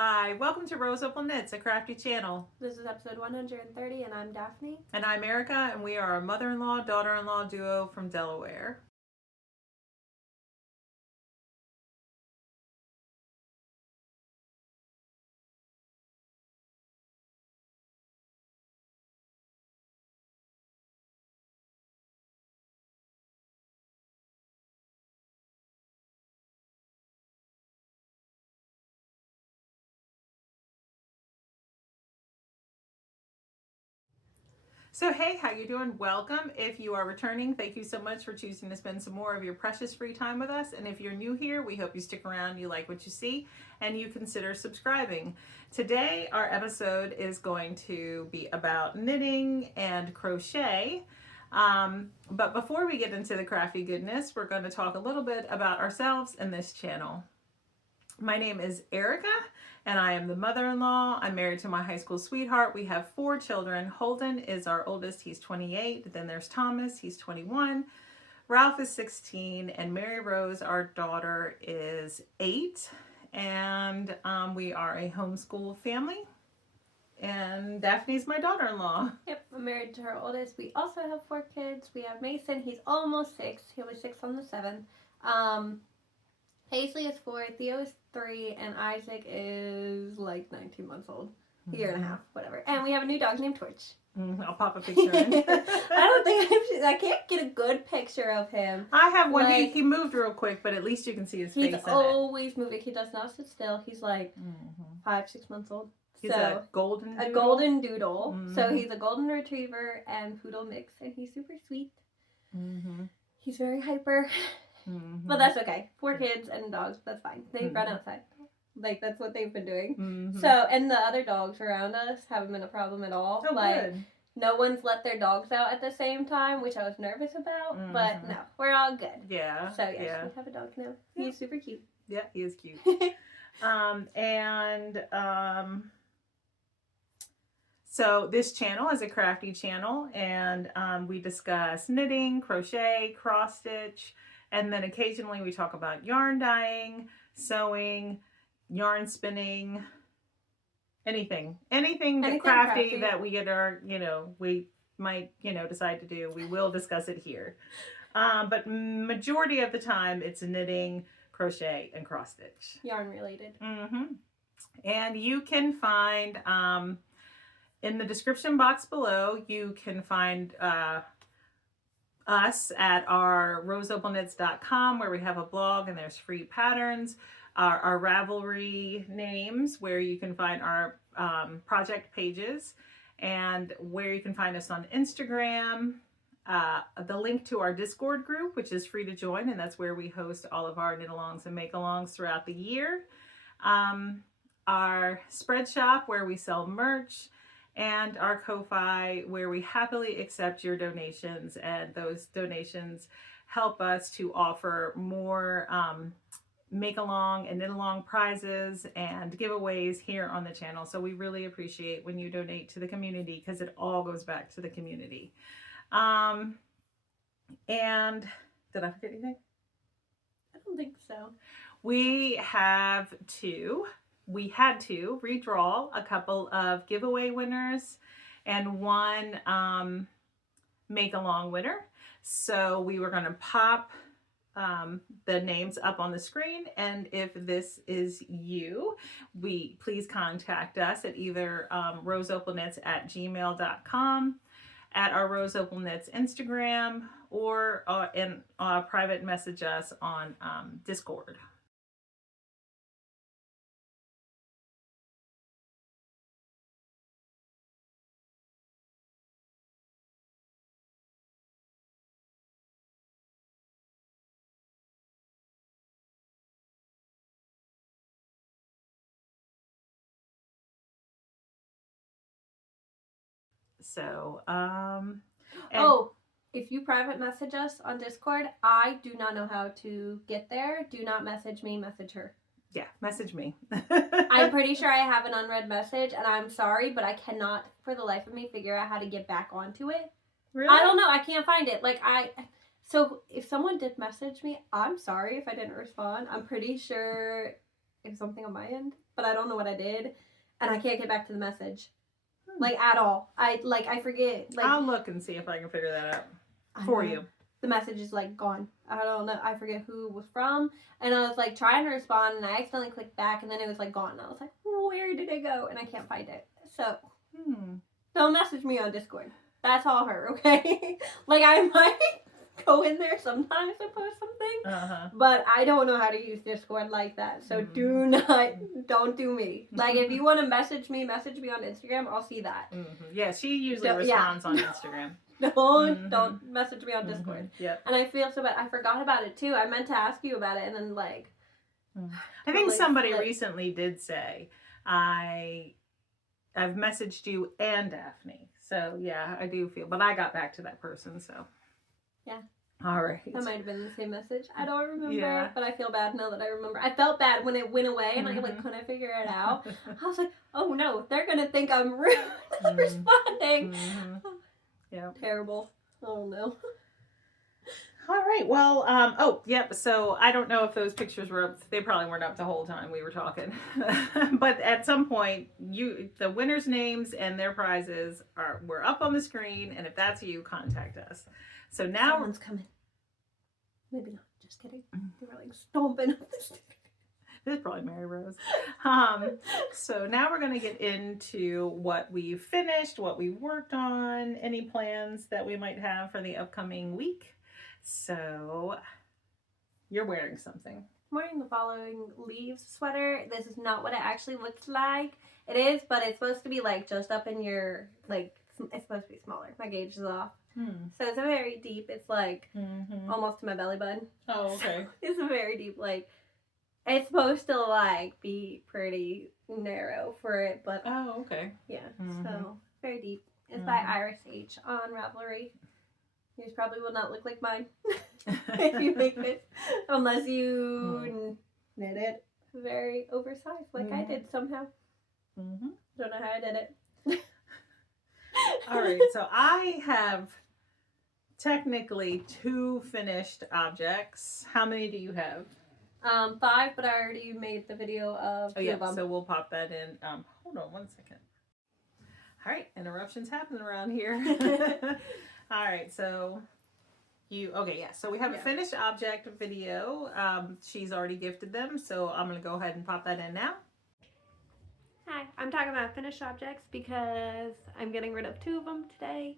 Hi, welcome to Rose Opal Knits, a crafty channel. This is episode 130 and I'm Daphne. And I'm Erica, and we are a mother-in-law, daughter-in-law duo from Delaware. So hey, how you doing? Welcome. If you are returning, thank you so much for choosing to spend some more of your precious free time with us. And if you're new here, we hope you stick around, you like what you see, and you consider subscribing. Today, our episode is going to be about knitting and crochet. But before we get into the crafty goodness, we're going to talk a little bit about ourselves and this channel. My name is Erica, and I am the mother-in-law. I'm married to my high school sweetheart. We have 4 children. Holden is our oldest. He's 28. Then there's Thomas. He's 21. Ralph is 16. And Mary Rose, our daughter, is 8. And we are a homeschool family. And Daphne's my daughter-in-law. Yep, I'm married to her oldest. We also have 4 kids. We have Mason. He's almost 6. He'll be 6 on the 7th. Paisley is 4. Theo is 3. And Isaac is like 19 months old. A year and a half, whatever. And we have a new dog named Torch. I'll pop a picture in. I can't get a good picture of him. I have one. Like, he moved real quick, but at least you can see his face in it. He's always moving. He does not sit still. He's like 5-6 months old. He's a golden doodle. A golden doodle. So he's a golden retriever and poodle mix, and he's super sweet. He's very hyper. But that's okay. 4 kids and dogs, that's fine. They run outside. Like, that's what they've been doing. So, and the other dogs around us haven't been a problem at all. Oh, like, good. No one's let their dogs out at the same time, which I was nervous about. But no, we're all good. Yeah. So, yes, we have a dog now. He's super cute. Yeah, he is cute. So this channel is a crafty channel, and we discuss knitting, crochet, cross stitch, and then occasionally we talk about yarn dyeing, sewing, yarn spinning, anything crafty that we get our, we might, decide to do. We will discuss it here. But majority of the time it's knitting, crochet, and cross stitch. Yarn related. And you can find, in the description box below, you can find us at our roseopalknits.com, where we have a blog and there's free patterns, our RAVELRY names, where you can find our project pages, and where you can find us on Instagram, the link to our Discord group, which is free to join, and that's where we host all of our knit-alongs and make-alongs throughout the year, our spread shop, where we sell merch, and our Ko-Fi, where we happily accept your donations, and those donations help us to offer more make-along and knit-along prizes and giveaways here on the channel. So we really appreciate when you donate to the community, because it all goes back to the community. And did I forget anything? I don't think so. We had to redraw a couple of giveaway winners and one make-along winner. So we were going to pop the names up on the screen, and if this is you, please contact us at either roseopalknits@gmail.com, at our Rose Opal Knits Instagram, or private message us on Discord. So, if you private message us on Discord, I do not know how to get there. Do not message me, message her. Yeah, message me. I'm pretty sure I have an unread message, and I'm sorry, but I cannot for the life of me figure out how to get back onto it. Really? I don't know. I can't find it. So if someone did message me, I'm sorry if I didn't respond. I'm pretty sure it was something on my end, but I don't know what I did, and I can't get back to the message, like at all. I forget. Like, I'll look and see if I can figure that out for you. The message is like gone. I don't know. I forget who it was from, and I was like trying to respond, and I accidentally clicked back, and then it was like gone. And I was like, where did it go? And I can't find it. So don't message me on Discord. That's all her, okay? Like, I might go in there sometimes and post something, but I don't know how to use Discord like that. So don't do me. Like, if you want to message me on Instagram. I'll see that. Yeah, she usually responds on Instagram. Don't message me on Discord. Yep. And I feel so bad. I forgot about it too. I meant to ask you about it, and then like, I think somebody recently did say, I've messaged you and Daphne. So yeah, I do feel, but I got back to that person. So yeah. All right. That might have been the same message. I don't remember, but I feel bad now that I remember. I felt bad when it went away, and I like couldn't figure it out. I was like, oh no, they're gonna think I'm rude responding. Yeah. Terrible. Oh no. All right. Well, oh, yep. So I don't know if those pictures were up. They probably weren't up the whole time we were talking. But at some point, the winners' names and their prizes were up on the screen. And if that's you, contact us. So now someone's coming. Maybe not. Just kidding. They were like stomping up the stairs. This is probably Mary Rose. So now we're going to get into what we've finished, what we've worked on, any plans that we might have for the upcoming week. So you're wearing something. I'm wearing the following leaves sweater. This is not what it actually looks like. It is, but it's supposed to be like just up in your, like, it's supposed to be smaller. My gauge is off. So it's a very deep, it's like almost to my belly button. Oh, okay. It's a very deep, like, it's supposed to like be pretty narrow for it, but oh, okay. Yeah, so very deep. It's by Iris H on Ravelry. Yours probably will not look like mine if you make this, unless you knit it very oversized like I did somehow. Don't know how I did it. All right, so I have technically 2 finished objects. How many do you have? 5, but I already made the video of 2 of them. So we'll pop that in. Hold on one second. All right, interruptions happen around here. All right, so so we have a finished object video. She's already gifted them, so I'm going to go ahead and pop that in now. Hi, I'm talking about finished objects because I'm getting rid of 2 of them today,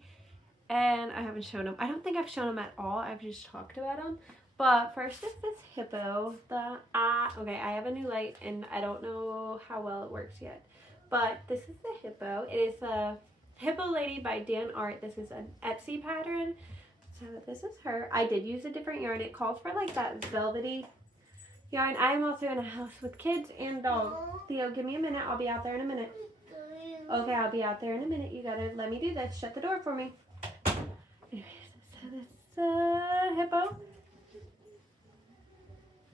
and I haven't shown them. I don't think I've shown them at all. I've just talked about them. But first is this hippo. Okay, I have a new light, and I don't know how well it works yet. But this is the hippo. It is a Hippo Lady by Dan Art. This is an Etsy pattern. So this is her. I did use a different yarn. It calls for like that velvety yarn. I am also in a house with kids and dogs. Theo, give me a minute. I'll be out there in a minute. Okay, I'll be out there in a minute. You gotta let me do this. Shut the door for me. Anyways, so this is hippo.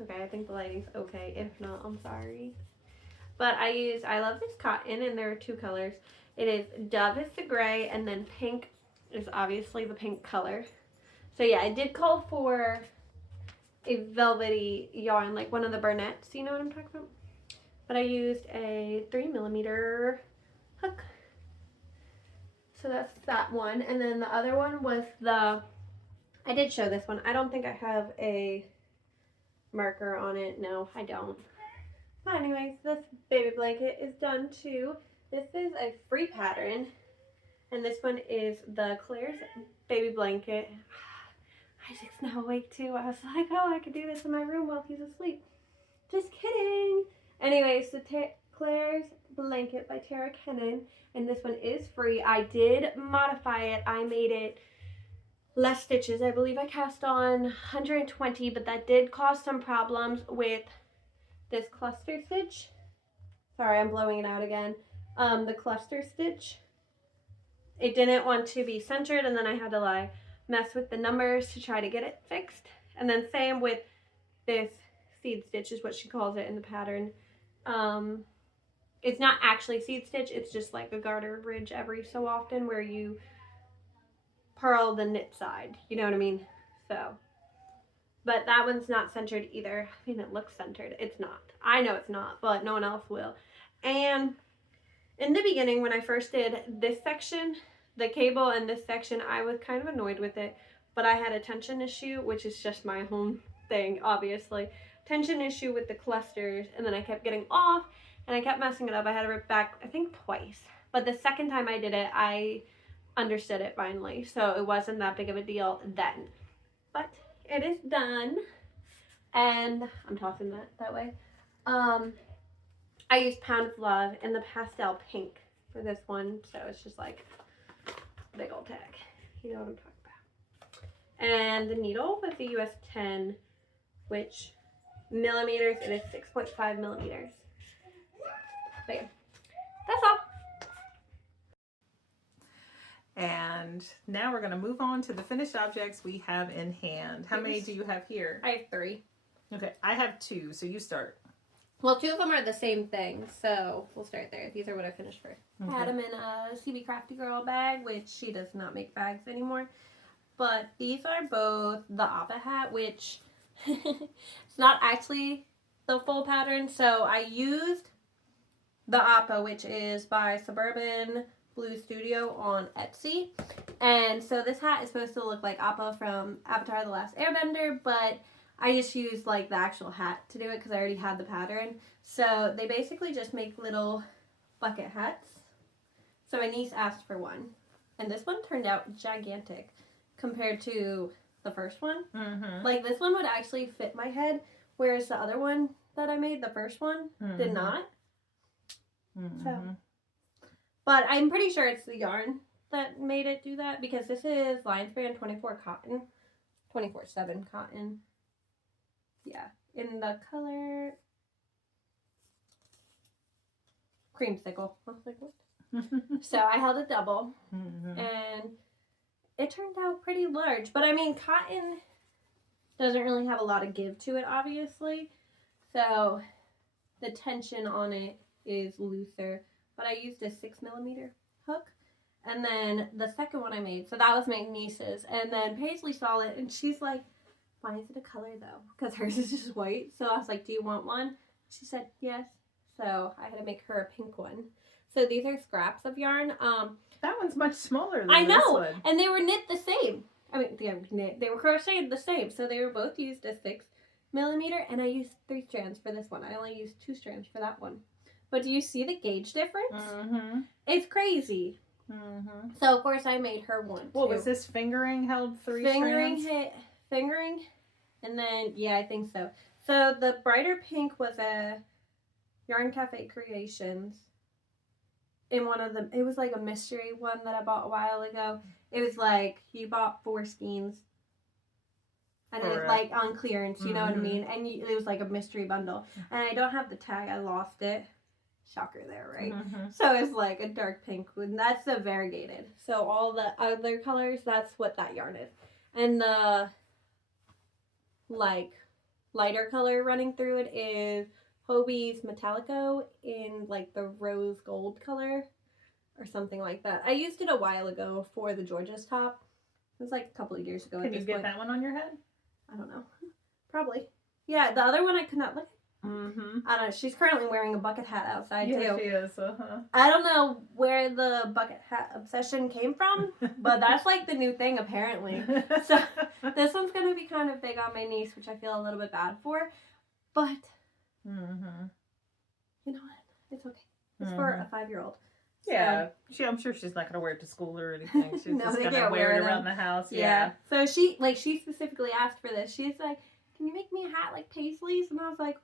Okay, I think the lighting's okay. If not, I'm sorry. But I love this cotton, and there are 2 colors. It is Dove is the gray, and then pink is obviously the pink color. So yeah, I did call for a velvety yarn, like one of the Burnett's, you know what I'm talking about? But I used a 3mm hook. So that's that one. And then the other one was I did show this one. I don't think I have a marker on it. No, I don't. But anyways, this baby blanket is done too. This is a free pattern, and this one is the Claire's baby blanket. Isaac's now awake too. I was like, oh, I could do this in my room while he's asleep. Just kidding. Anyways, the Claire's blanket by Tara Kennan, and this one is free. I did modify it. I made it less stitches. I believe I cast on 120, but that did cause some problems with this cluster stitch. Sorry, I'm blowing it out again. The cluster stitch. It didn't want to be centered, and then I had to mess with the numbers to try to get it fixed. And then same with this seed stitch is what she calls it in the pattern. It's not actually seed stitch, it's just like a garter ridge every so often where you purl the knit side, you know what I mean? So But that one's not centered either. I mean, it looks centered. It's not. I know it's not, but no one else will. And in the beginning, when I first did this section, the cable in this section, I was kind of annoyed with it, but I had a tension issue, which is just my home thing, obviously. Tension issue with the clusters, and then I kept getting off, and I kept messing it up. I had to rip back, I think, twice. But the second time I did it, I understood it finally, so it wasn't that big of a deal then. But it is done, and I'm tossing that way. I used Pound of Love in the pastel pink for this one, so it's just like a big old tag. You know what I'm talking about. And the needle was the US 10, which millimeters, it is 6.5 millimeters. But yeah, that's all. And now we're going to move on to the finished objects we have in hand. How many do you have here? I have 3. Okay, I have 2, so you start. Well, 2 of them are the same thing, so we'll start there. These are what I finished first. Okay. I had them in a CB Crafty Girl bag, which she does not make bags anymore. But these are both the Oppa hat, which it's not actually the full pattern. So I used the Oppa, which is by Suburban Blue Studio on Etsy. And so this hat is supposed to look like Oppa from Avatar: The Last Airbender, but I just used like the actual hat to do it because I already had the pattern. So they basically just make little bucket hats. So my niece asked for one, and this one turned out gigantic compared to the first one. Like this one would actually fit my head, whereas the other one that I made, the first one, did not. So, but I'm pretty sure it's the yarn that made it do that, because this is Lion Span 24 cotton, 24/7 cotton. Yeah, in the color creamsicle. I was like, what? So I held a double, and it turned out pretty large. But I mean, cotton doesn't really have a lot of give to it, obviously. So the tension on it is looser. But I used a 6 millimeter hook. And then the second one I made, so that was my niece's. And then Paisley saw it, and she's like, why is it a color though? Because hers is just white. So I was like, do you want one? She said yes. So I had to make her a pink one. So these are scraps of yarn. That one's much smaller than I know, this one. And they were knit the same. I mean, they were crocheted the same. So they were both used a 6 millimeter, and I used 3 strands for this one. I only used 2 strands for that one. But do you see the gauge difference? It's crazy. So of course I made her one. What was this, fingering held 3 strands? Fingering, and then yeah, I think so. So the brighter pink was a Yarn Cafe Creations. In one of them, it was like a mystery one that I bought a while ago. It was like you bought 4 skeins, and it was like on clearance. You know what I mean? And it was like a mystery bundle. And I don't have the tag. I lost it. Shocker there, right? So it's like a dark pink, and that's the variegated. So all the other colors, that's what that yarn is. And the like lighter color running through it is Hobie's Metallico in like the rose gold color or something like that. I used it a while ago for the Georgia's top. It was like a couple of years ago. Can you get that one on your head? I don't know. Probably. Yeah, the other one I could not look. I don't know. She's currently wearing a bucket hat outside too. Yeah, she is. I don't know where the bucket hat obsession came from, but that's like the new thing apparently. So this one's gonna be kind of big on my niece, which I feel a little bit bad for, but you know what? It's okay. It's for a 5-year-old. So, yeah, I'm sure she's not gonna wear it to school or anything. She's no, just they gonna can't wear it them around the house. Yeah. So she specifically asked for this. She's like, "Can you make me a hat like Paisley's?" And I was like,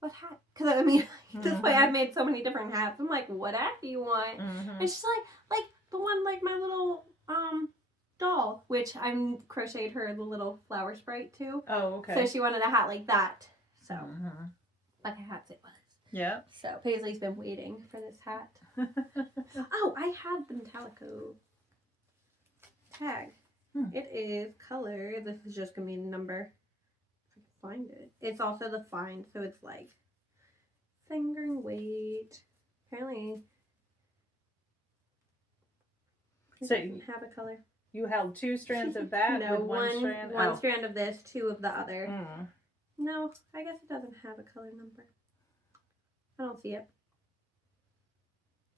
what hat? Because I mean, this way I've made so many different hats. I'm like, what hat do you want? And she's like the one like my little doll, which I'm crocheted her the little flower sprite too. Oh, okay. So she wanted a hat like that. So like a hat it was. Yeah. So Paisley's been waiting for this hat. Oh, I have the Metallico tag. It is color. This is just gonna be a number. Find it. It's also the fine, so it's like fingering weight. Apparently, it doesn't have a color. You held 2 strands of that No, with one strand? One strand of this, 2 of the other. Mm. No, I guess it doesn't have a color number. I don't see it.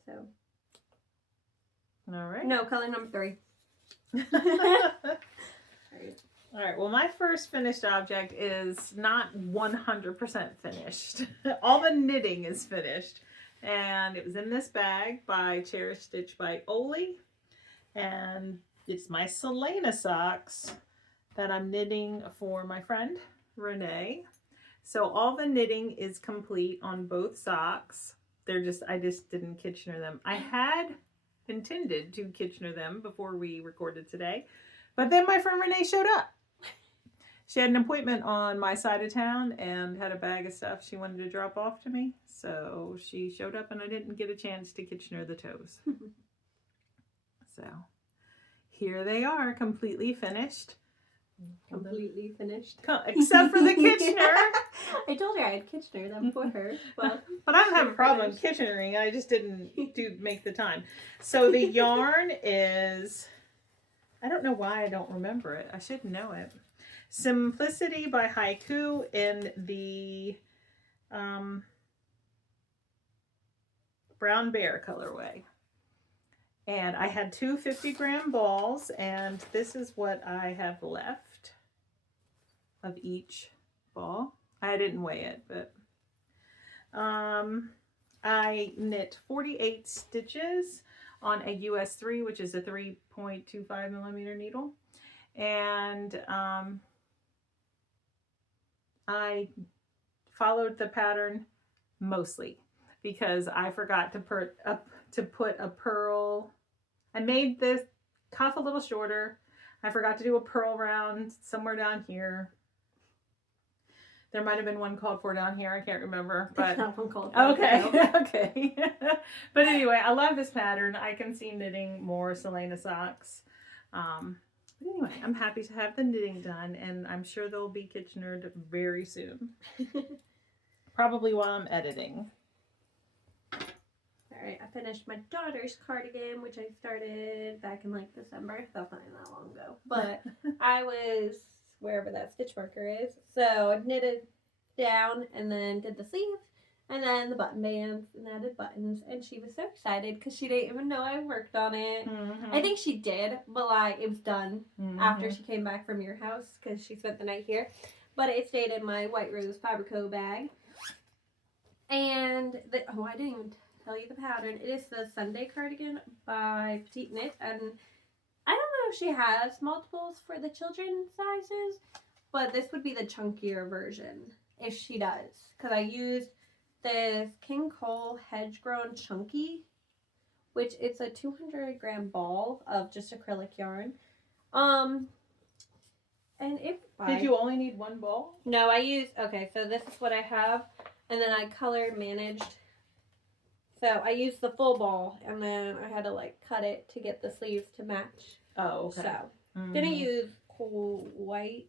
So. All right. No, color number 3. All right, well, my first finished object is not 100% finished. All the knitting is finished. And it was in this bag by Garter Stitch by Opal. And it's my Selena socks that I'm knitting for my friend, Renee. So all the knitting is complete on both socks. I just didn't Kitchener them. I had intended to Kitchener them before we recorded today. But then my friend Renee showed up. She had an appointment on my side of town and had a bag of stuff she wanted to drop off to me. So she showed up and I didn't get a chance to Kitchener the toes. So here they are, completely finished. Completely finished. Except for the Kitchener. I told her I'd Kitchener them for her. But I don't have a problem Kitchenering. I just didn't make the time. So the yarn is, I don't know why I don't remember it. I should know it. Simplicity by Haiku in the brown bear colorway. And I had 2 50-gram balls, and this is what I have left of each ball. I didn't weigh it, but I knit 48 stitches on a US 3, which is a 3.25 millimeter needle. And I followed the pattern mostly because I forgot to put a purl. I made this cuff a little shorter. I forgot to do a purl round somewhere down here. There might have been one called for down here. I can't remember. But not one called for. Okay. Okay. But anyway, I love this pattern. I can see knitting more Selena socks. But anyway, I'm happy to have the knitting done, and I'm sure they'll be Kitchenered very soon. Probably while I'm editing. Alright, I finished my daughter's cardigan, which I started back in like December. That's not even that long ago. But I was wherever that stitch marker is. So I knitted down and then did the sleeves and then the button bands and added buttons. And she was so excited because she didn't even know I worked on it. Mm-hmm. I think she did, but like it was done after she came back from your house because she spent the night here. But it stayed in my White Rose Fabrico bag. And I didn't even tell you the pattern. It is the Sunday cardigan by Petite Knit, and I don't know if she has multiples for the children's sizes, but this would be the chunkier version if she does, because I used this King Cole Hedge Grown Chunky, which it's a 200-gram ball of just acrylic yarn. And did you only need one ball? No, I used, okay, so this is what I have, and then I color managed. So I used the full ball, and then I had to like cut it to get the sleeves to match. Oh, okay. So didn't use quite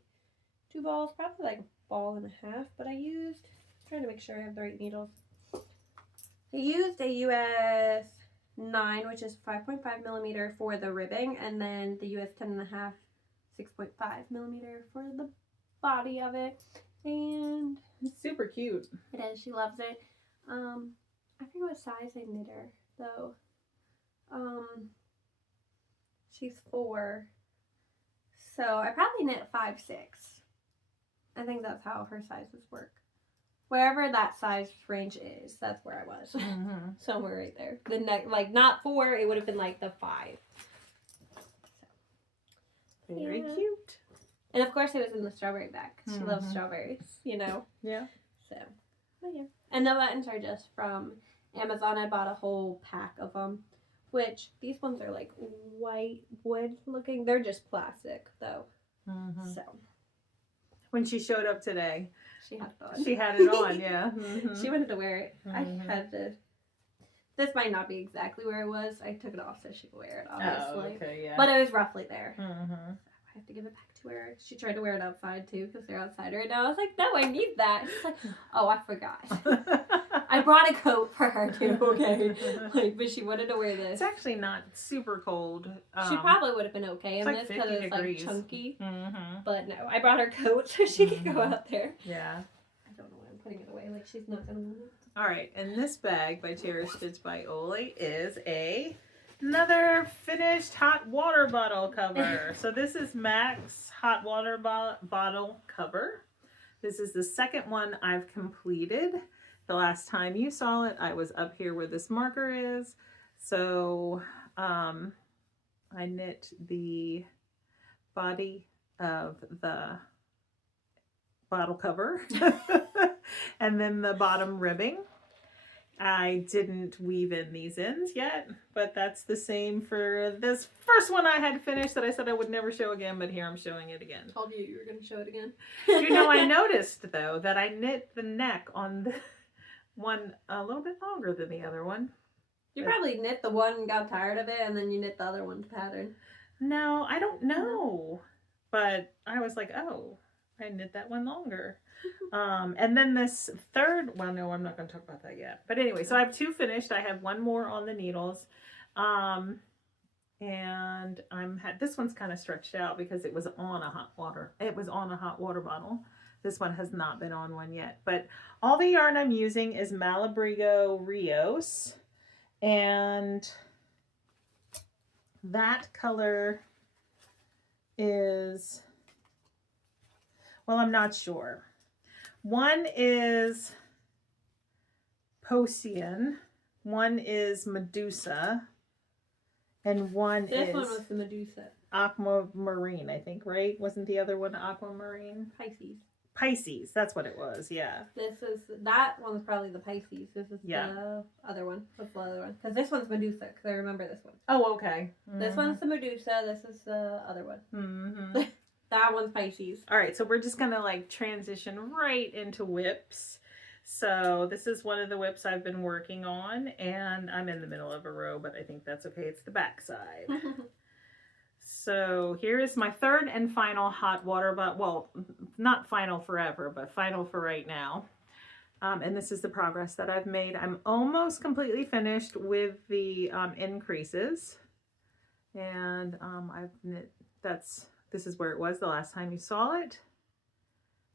2 balls, probably like a ball and a half. But I used, trying to make sure I have the right needles. I used a US 9, which is 5.5 millimeter for the ribbing, and then the US 10.5, 6.5 millimeter for the body of it. And it's super cute. It is. She loves it. I forget what size I knit her, though. She's 4. So I probably knit 5'6". I think that's how her sizes work. Wherever that size range is, that's where I was. Mm-hmm. Somewhere right there. The neck, like not 4, it would have been like the 5. So, very cute. And of course it was in the strawberry bag, because she loves strawberries, you know? Yeah. So, but yeah. And the buttons are just from Amazon. I bought a whole pack of them, which these ones are like white wood looking. They're just plastic though. Mm-hmm. So when she showed up today, she had it on. She had it on, yeah. Mm-hmm. She wanted to wear it. Mm-hmm. I had to. This might not be exactly where it was. I took it off so she could wear it, obviously. Oh, okay, yeah. But it was roughly there. Mm-hmm. I have to give it back to her. She tried to wear it outside too because they're outside right now. I was like, no, I need that. She's like, oh, I forgot. I brought a coat for her too, okay? Like, but she wanted to wear this. It's actually not super cold. She probably would have been okay in like this because it's degrees. like chunky. Mm-hmm. But no, I brought her coat so she could go out there. Yeah. I don't know why I'm putting it away. Like, she's not gonna want it. All right, and this bag by Garter Stitch by Oli is another finished hot water bottle cover. So this is Mac's hot water bottle cover. This is the second one I've completed. The last time you saw it, I was up here where this marker is. So I knit the body of the bottle cover and then the bottom ribbing. I didn't weave in these ends yet, but that's the same for this first one I had finished that I said I would never show again, but here I'm showing it again. Told you were going to show it again. You know, I noticed though that I knit the neck on the one a little bit longer than the other one. You probably knit the one and got tired of it, and then you knit the other one's pattern. No, I don't know. But I was like, oh, I knit that one longer. And then this third, well, no, I'm not going to talk about that yet. But anyway, so I have two finished. I have one more on the needles. And this one's kind of stretched out because it was on a hot water. It was on a hot water bottle. This one has not been on one yet. But all the yarn I'm using is Malabrigo Rios. And that color is, well, I'm not sure. One is Pocean, one is Medusa, and one this one was the Medusa. Aquamarine, I think, right? Wasn't the other one Aquamarine? Pisces, that's what it was, yeah. That one's probably the Pisces. This is the other one. What's the other one? Because this one's Medusa, because I remember this one. Oh, okay. Mm-hmm. This one's the Medusa, this is the other one. Mm-hmm. That one's Pisces. All right, so we're just going to like transition right into whips. So this is one of the whips I've been working on, and I'm in the middle of a row, but I think that's okay. It's the back side. So here is my third and final hot water bottle. Well, not final forever, but final for right now. And this is the progress that I've made. I'm almost completely finished with the increases. And I've knit, this is where it was the last time you saw it.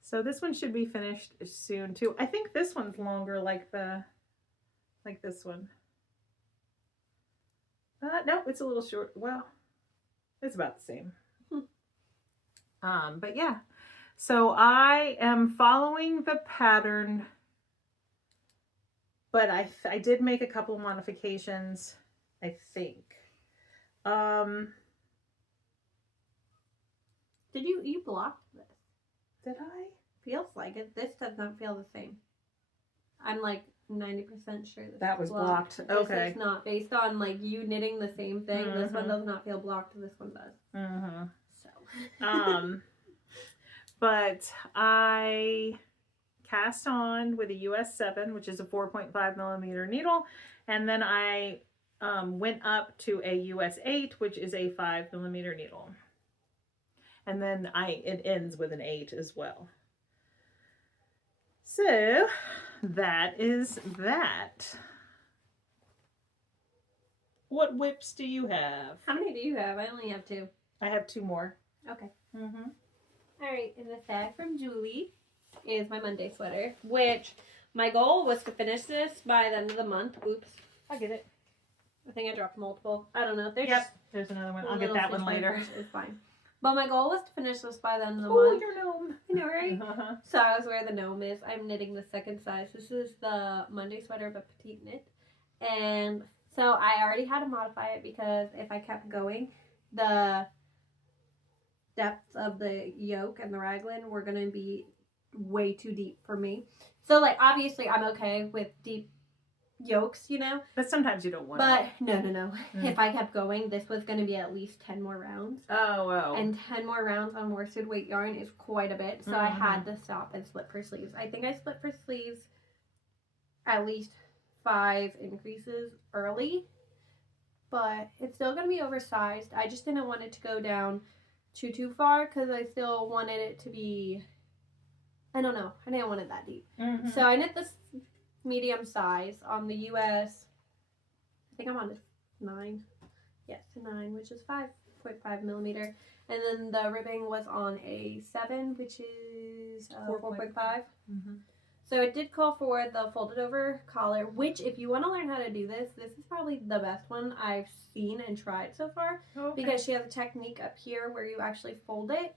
So this one should be finished soon too. I think this one's longer like this one. No, it's a little short. Well, it's about the same. But yeah, so I am following the pattern, but I did make a couple modifications, I think. Did you blocked this? Did I? Feels like it. This does not feel the same. I'm like 90% sure that was blocked. Okay. This is not based on like you knitting the same thing. Mm-hmm. This one does not feel blocked. This one does. Mm-hmm. So. But I cast on with a US 7, which is a 4.5 millimeter needle, and then I went up to a US 8, which is a 5 millimeter needle. And then it ends with an 8 as well. So that is that. What whips do you have? How many do you have? I only have 2. I have 2 more. Okay. All right, and the bag from Julie is my Monday sweater, which my goal was to finish this by the end of the month. Oops, I get it. I think I dropped multiple. I don't know. There's another one. I'll get that one later. It's fine. But my goal was to finish this by the end of the month. Oh, your gnome. I know, right? So I was where the gnome is. I'm knitting the second size. This is the Monday sweater, but petite knit. And so I already had to modify it because if I kept going, the depths of the yoke and the raglan were going to be way too deep for me. So, like, obviously I'm okay with deep yokes, you know, but sometimes you don't want but no. If I kept going, this was going to be at least 10 more rounds. Oh. And 10 more rounds on worsted weight yarn is quite a bit, so I had to stop and split for sleeves. I think I split for sleeves at least 5 increases early, but it's still going to be oversized. I just didn't want it to go down too far because I still wanted it to be, I don't know, I didn't want it that deep. So I knit this medium size on the US. I think I'm on a 9. Yes, a 9, which is 5.5 millimeter. And then the ribbing was on a 7, which is 4.5. Mm-hmm. So it did call for the folded over collar, which if you want to learn how to do this, this is probably the best one I've seen and tried so far. Okay. Because she has a technique up here where you actually fold it.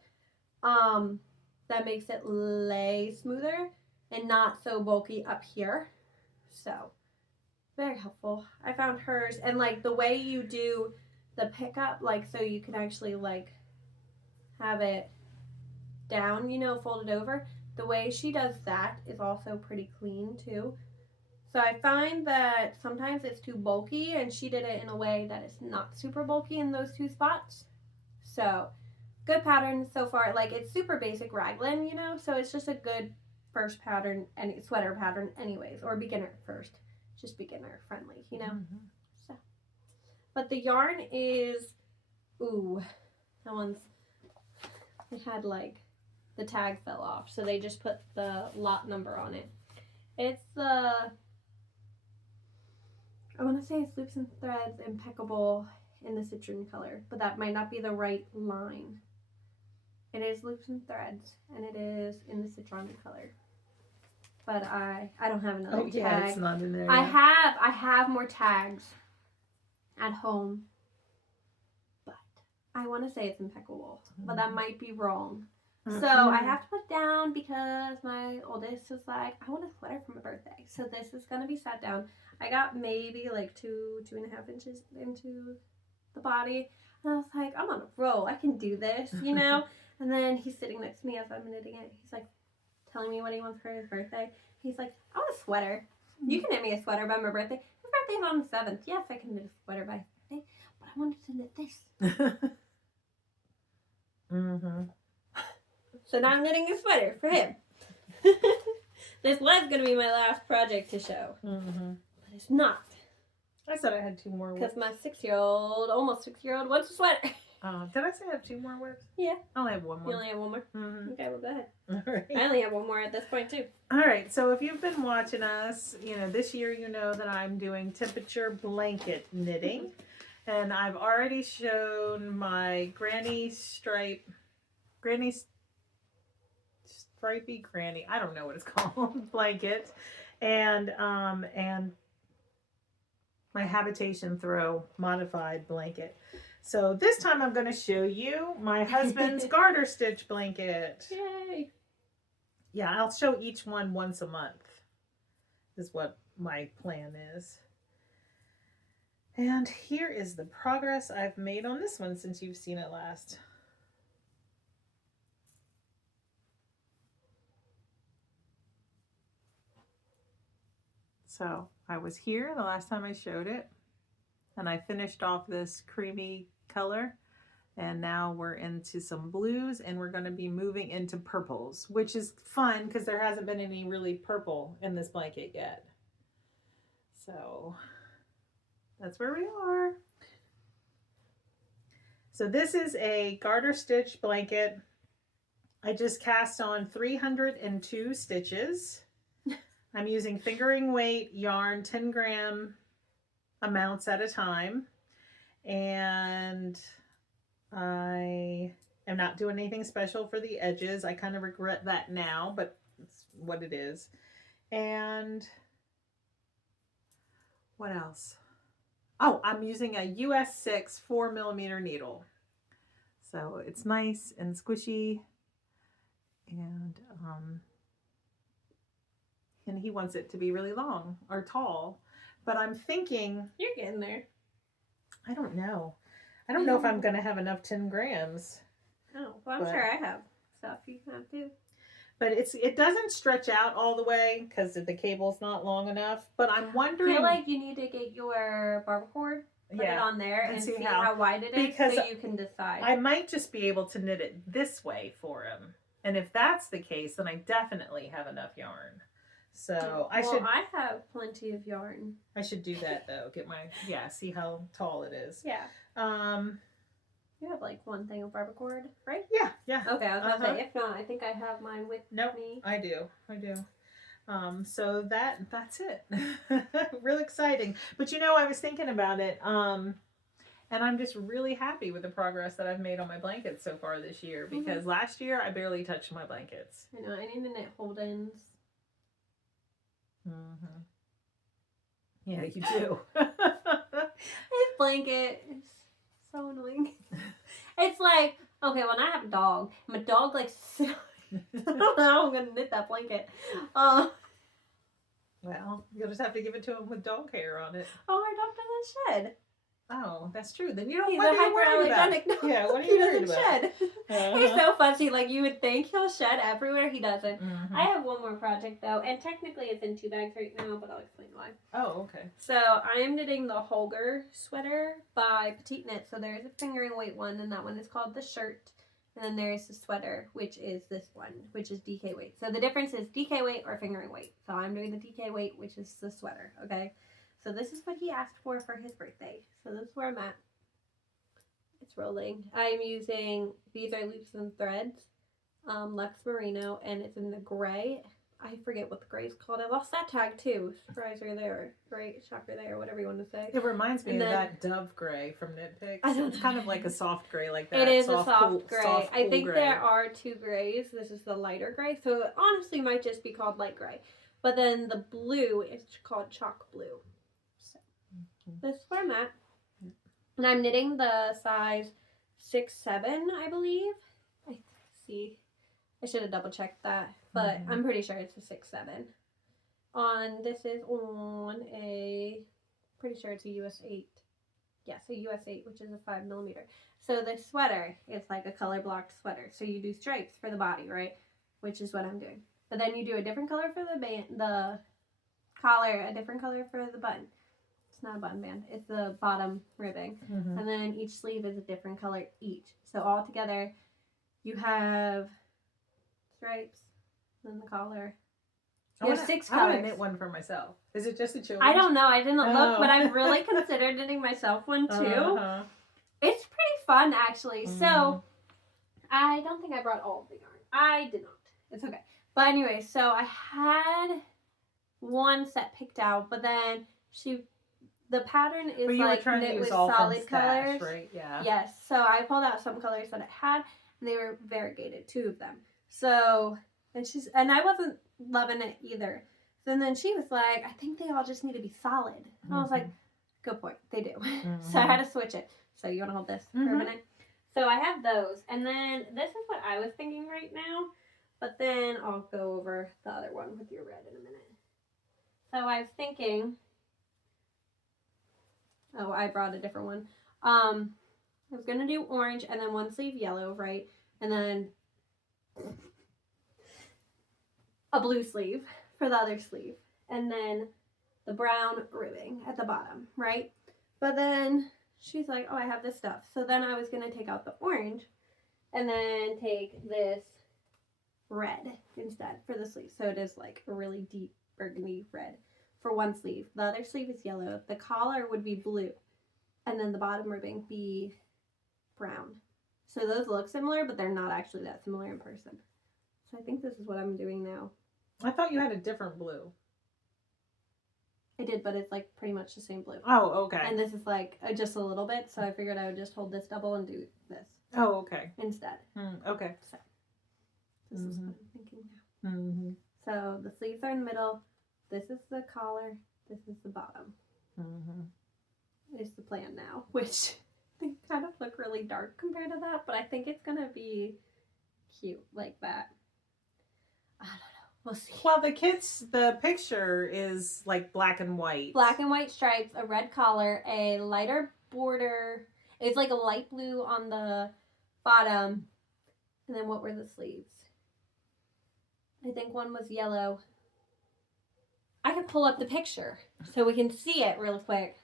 That makes it lay smoother and not so bulky up here. So very helpful. I found hers, and like the way you do the pickup, like so you can actually like have it down, you know, folded over. The way she does that is also pretty clean too. So I find that sometimes it's too bulky, and she did it in a way that it's not super bulky in those 2 spots. So good pattern so far. Like it's super basic raglan, you know, so it's just a good first pattern, any sweater pattern anyways, or beginner first. Just beginner friendly, you know. Mm-hmm. So, but the yarn is, ooh, that one's, it had like, the tag fell off, so they just put the lot number on it. It's the, I want to say it's Loops and Threads Impeccable in the citron color, but that might not be the right line. It is Loops and Threads, and it is in the citron color. But I don't have another tag. Yeah, it's not in there. I have more tags at home, but I want to say it's Impeccable, but that might be wrong. Mm-hmm. So I have to put down because my oldest was like, I want a sweater for my birthday. So this is gonna be sat down. I got maybe like 2.5 inches into the body, and I was like, I'm on a roll. I can do this, you know. And then he's sitting next to me as I'm knitting it. He's like telling me what he wants for his birthday. He's like, I want a sweater. You can knit me a sweater by my birthday. His birthday's on the 7th. Yes, I can knit a sweater by birthday, but I wanted to knit this. Mm-hmm. So now I'm knitting a sweater for him. This was going to be my last project to show. Mm-hmm. But it's not. I said I had 2 more whips. Because my 6-year-old, almost 6-year-old, wants a sweater. Did I say I have 2 more whips? Yeah. I only have 1 more. You only have 1 more? Mm-hmm. Okay, well, go ahead. All right. I only have 1 more at this point, too. All right, so if you've been watching us, you know, this year you know that I'm doing temperature blanket knitting. And I've already shown my granny stripey granny, I don't know what it's called, blanket. And my habitation throw modified blanket. So this time I'm going to show you my husband's Garter Stitch blanket. Yay! Yeah, I'll show each one once a month is what my plan is. And here is the progress I've made on this one since you've seen it last. So I was here the last time I showed it, and I finished off this creamy color, and now we're into some blues, and we're going to be moving into purples, which is fun because there hasn't been any really purple in this blanket yet. So that's where we are. So this is a Garter Stitch blanket. I just cast on 302 stitches. I'm using fingering weight yarn, 10 gram amounts at a time. And I am not doing anything special for the edges. I kind of regret that now, but it's what it is. And what else? Oh, I'm using a US 6 4mm needle. So it's nice and squishy. And he wants it to be really long or tall. But I'm thinking... You're getting there. I don't know. I don't know if I'm going to have enough 10 grams. Oh, well, I'm sure I have stuff you can have too. But it doesn't stretch out all the way because the cable's not long enough. But I'm wondering... I feel like you need to get your barber cord, put it on there, and see how wide it is so you can decide. I might just be able to knit it this way for him. And if that's the case, then I definitely have enough yarn. So I have plenty of yarn. I should do that though. Get my, see how tall it is. Yeah. You have like one thing of barber cord, right? Yeah. Okay, I was gonna say, if not, I think I have mine with me. I do. So that's it. Real exciting. But you know, I was thinking about it. And I'm just really happy with the progress that I've made on my blankets so far this year, because last year I barely touched my blankets. I know, I need to knit hold-ins. Yeah, you do. This blanket is so annoying. It's like, okay, when I have a dog, my dog likes to sit on I don't know how I'm going to knit that blanket. Well, you'll just have to give it to him with dog hair on it. Oh, our dog doesn't shed. Oh, that's true. Then you don't. He's What a are you worried about? hyperallergenic. Yeah, what are He you worried doesn't about? shed. He's so fussy. Like, you would think he'll shed everywhere. He doesn't. I have one more project, though, and technically it's in 2 bags right now, but I'll explain why. Oh, okay. So I am knitting the Hoger Sweater by Petite Knit. So there's a fingering weight one, and that one is called the shirt. And then there's the sweater, which is this one, which is DK weight. So the difference is DK weight or fingering weight. So I'm doing the DK weight, which is the sweater, okay? So this is what he asked for his birthday. So this is where I'm at. It's rolling. I'm using, these are loops and threads, Lux Merino, and it's in the gray. I forget what the gray is called. I lost that tag too. Surprise there. Great shocker there, whatever you want to say. It reminds me of that Dove gray from Knit Picks. It's kind of like a soft gray like that. It is a soft gray. Soft, cool I think gray. there are 2 grays. This is the lighter gray. So it honestly might just be called light gray. But then the blue is called chalk blue. So this is where I'm at. And I'm knitting the size 6-7, I believe. I see. I should have double checked that, but I'm pretty sure it's a 6-7. This is on a, pretty sure it's a US 8. Yes, a US 8, which is a 5mm. So the sweater is like a color blocked sweater. So you do stripes for the body, right? Which is what I'm doing. But then you do a different color for the collar, a different color for the button. It's not a button band, it's the bottom ribbing. And then each sleeve is a different color each. So all together you have stripes, and the collar. You have 6 colors. I want to knit one for myself. Is it just a children's? I don't know. I didn't look, but I've really considered knitting myself one too. It's pretty fun, actually. So I don't think I brought all of the yarn. I did not. It's okay. But anyway, so I had one set picked out, but then the pattern is like knit with solid colors. Right? Yeah. Yes. So I pulled out some colors that it had, and they were variegated, 2 of them. So, and I wasn't loving it either. So then she was like, I think they all just need to be solid. And I was like, good point. They do. So I had to switch it. So you want to hold this for a minute? So I have those. And then this is what I was thinking right now. But then I'll go over the other one with your red in a minute. So I was thinking, oh, I brought a different one. I was going to do orange and then one sleeve yellow, right? And then a blue sleeve for the other sleeve. And then the brown ribbing at the bottom, right? But then she's like, oh, I have this stuff. So then I was going to take out the orange and then take this red instead for the sleeve. So it is like a really deep burgundy red for one sleeve. The other sleeve is yellow. The collar would be blue. And then the bottom ribbing be brown. So those look similar, but they're not actually that similar in person. So I think this is what I'm doing now. I thought you had a different blue. I did, but it's like pretty much the same blue. Oh, okay. And this is like just a little bit, so I figured I would just hold this double and do this. Oh, okay. Instead. Okay. So this is what I'm thinking now. So the sleeves are in the middle. This is the collar. This is the bottom. Is the plan now, which they kind of look really dark compared to that, but I think it's gonna be cute like that. I don't know. We'll see. Well, the picture is like black and white. Black and white stripes, a red collar, a lighter border. It's like a light blue on the bottom. And then what were the sleeves? I think one was yellow. I can pull up the picture so we can see it real quick.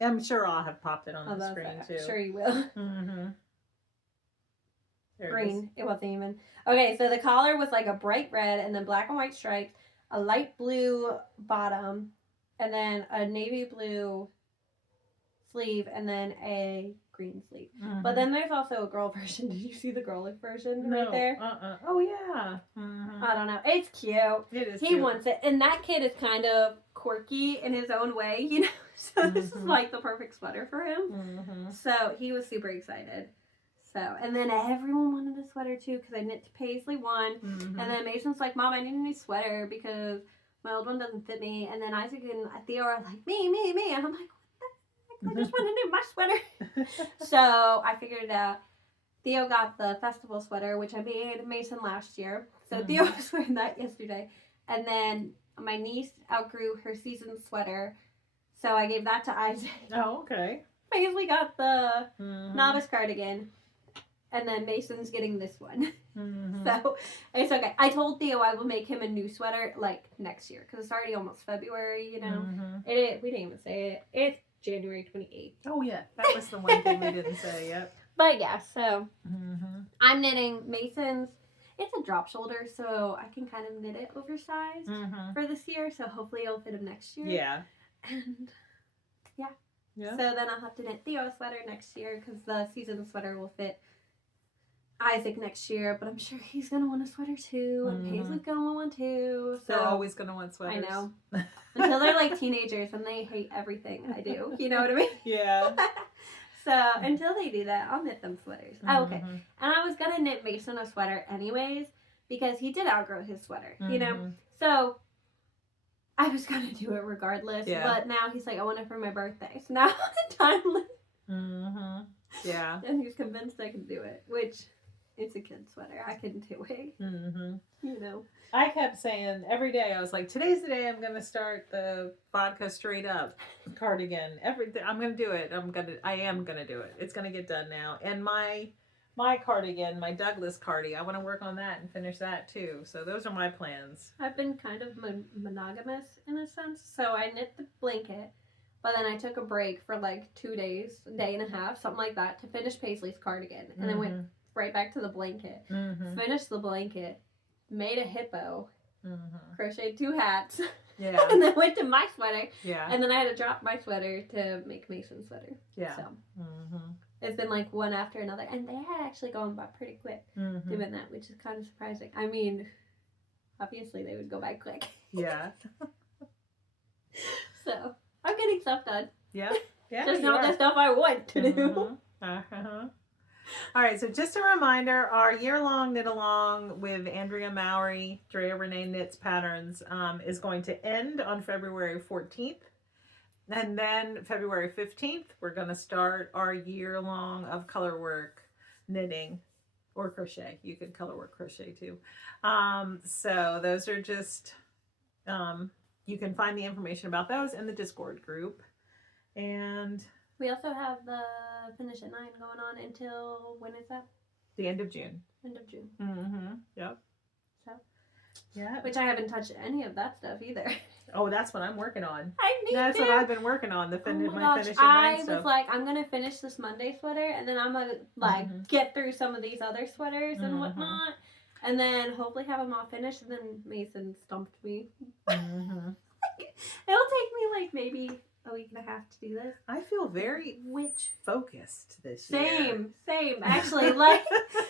I'm sure I'll have popped it on the screen too. Sure you will. Green. It wasn't even. Okay, so the collar was like a bright red and then black and white stripes, a light blue bottom, and then a navy blue sleeve, and then a green sleeve. But then there's also a girl version. Did you see the girlish version right there? Oh, yeah. I don't know. It's cute. It is He cute. wants it. And that kid is kind of quirky in his own way, you know? So this is like the perfect sweater for him. So he was super excited. So, and then everyone wanted a sweater too because I knit to Paisley one. And then Mason's like, Mom, I need a new sweater because my old one doesn't fit me. And then Isaac and Theo are like, me. And I'm like, what the heck? I just want to knit my sweater. So I figured it out. Theo got the festival sweater, which I made Mason last year. So Theo was wearing that yesterday. And then my niece outgrew her season sweater. So I gave that to Isaac. Oh, okay. Paisley got the novice cardigan. And then Mason's getting this one. So it's okay. I told Theo I will make him a new sweater like next year. Because it's already almost February, you know. We didn't even say it. It's January 28th. Oh, yeah. That was the one thing we didn't say, yep. But yeah, so I'm knitting Mason's. It's a drop shoulder, so I can kind of knit it oversized for this year. So hopefully it'll fit him next year. Yeah. And yeah. So then I'll have to knit Theo's sweater next year because the season sweater will fit Isaac next year. But I'm sure he's going to want a sweater too. And Paisley's going to want one too. So they're always going to want sweaters. I know. Until they're like teenagers and they hate everything I do. You know what I mean? Yeah. So until they do that, I'll knit them sweaters. Oh, okay. And I was going to knit Mason a sweater anyways because he did outgrow his sweater, you know? So I was going to do it regardless. Yeah. But now he's like, I want it for my birthday. So now the time. Yeah. And he's convinced I can do it, which it's a kid's sweater. I can do it. You know? I kept saying every day, I was like, today's the day I'm going to start the vodka straight up cardigan. I'm going to do it. I am going to do it. It's going to get done now. And my cardigan, my Douglas cardi, I want to work on that and finish that too. So those are my plans. I've been kind of monogamous in a sense. So I knit the blanket, but then I took a break for like 2 days, a day and a half, something like that, to finish Paisley's cardigan. And then went right back to the blanket. Finished the blanket. Made a hippo, crocheted 2 hats, and then went to my sweater, and then I had to drop my sweater to make Mason's sweater. So it's been like one after another, and they had actually gone by pretty quick doing that, which is kind of surprising. I mean, obviously they would go by quick. Yeah. So I'm getting stuff done. Yeah. Just not the stuff I want to do. All right, so just a reminder, our year-long knit-along with Andrea Mowry, Drea Renee Knits Patterns is going to end on February 14th. And then February 15th, we're going to start our year-long of color work knitting or crochet. You could color work crochet too. So those are just, you can find the information about those in the Discord group. And we also have the Finish at 9 going on until, when is that? The end of June. End of June. Yep. So. Yeah. Which I haven't touched any of that stuff either. Oh, that's what I'm working on. That's what I've been working on, my Finish at 9 stuff. I was like, I'm going to finish this Monday sweater, and then I'm going to, like, get through some of these other sweaters and whatnot, and then hopefully have them all finished, and then Mason stumped me. It'll take me, like, maybe a week and a half to do this. I feel very focused this year. Same. Actually, like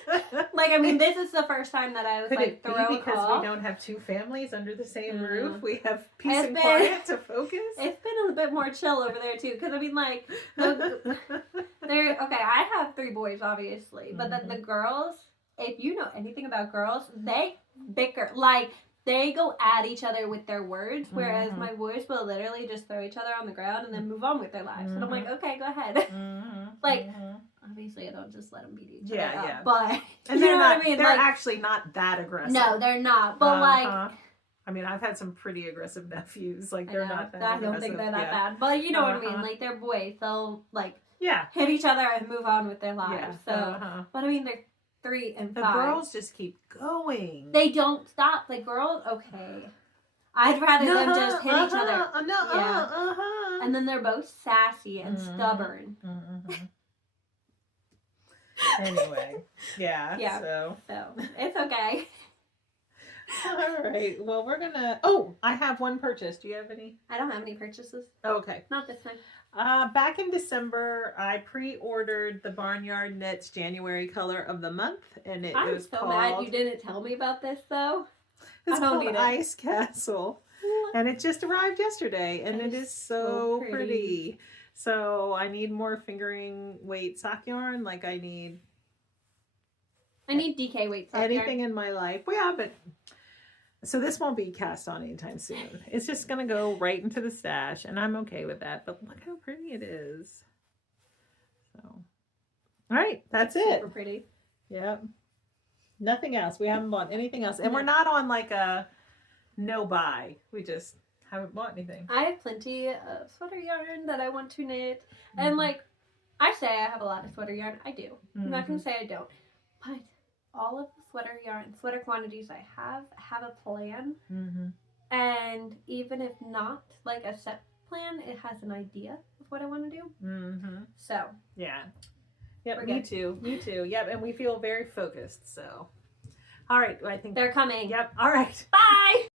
I mean, this is the first time that I was Could like it be thrown because off. we don't have 2 families under the same roof? We have peace and quiet to focus. It's been a bit more chill over there too, because I mean, like, I have 3 boys, obviously, but then the girls, if you know anything about girls, they bicker like. They go at each other with their words, whereas my boys will literally just throw each other on the ground and then move on with their lives. And I'm like, okay, go ahead. Like, obviously I don't just let them beat each other up, but and you they're know not, what I mean? They're like, actually not that aggressive. No, they're not. But like, I mean, I've had some pretty aggressive nephews. Like, they're not that aggressive. I don't think they're that bad. But you know what I mean? Like, they're boys. They'll, like, Yeah. hit each other and move on with their lives. Yeah. So, but I mean, they're 3 and 5. The girls just keep going. They don't stop. The girls, okay. I'd rather them just hit each other. And then they're both sassy and stubborn. Anyway, yeah. So it's okay. All right. Well, we're gonna. Oh, I have one purchase. Do you have any? I don't have any purchases. Oh, okay. Not this time. Back in December, I pre-ordered the Barnyard Knits January color of the month, and it I'm was so called. mad you didn't tell me about this though. It's I don't called need it. Ice Castle, and it just arrived yesterday, and it is so pretty. So I need more fingering weight sock yarn. Like I need DK weight sock anything yarn. in my life. Well, yeah, but so this won't be cast on anytime soon. It's just gonna go right into the stash, and I'm okay with that. But look how pretty it is. So, all right, that's it. Super pretty. Yep. Nothing else. We haven't bought anything else, and we're not on like a no buy. We just haven't bought anything. I have plenty of sweater yarn that I want to knit, and like I say, I have a lot of sweater yarn. I do. I'm not gonna say I don't, but all of the sweater quantities I have a plan, and even if not like a set plan, it has an idea of what I want to do. So yeah. Yep, me too. Me too. Yep, and we feel very focused. So, all right. I think they're coming. Yep. All right. Bye.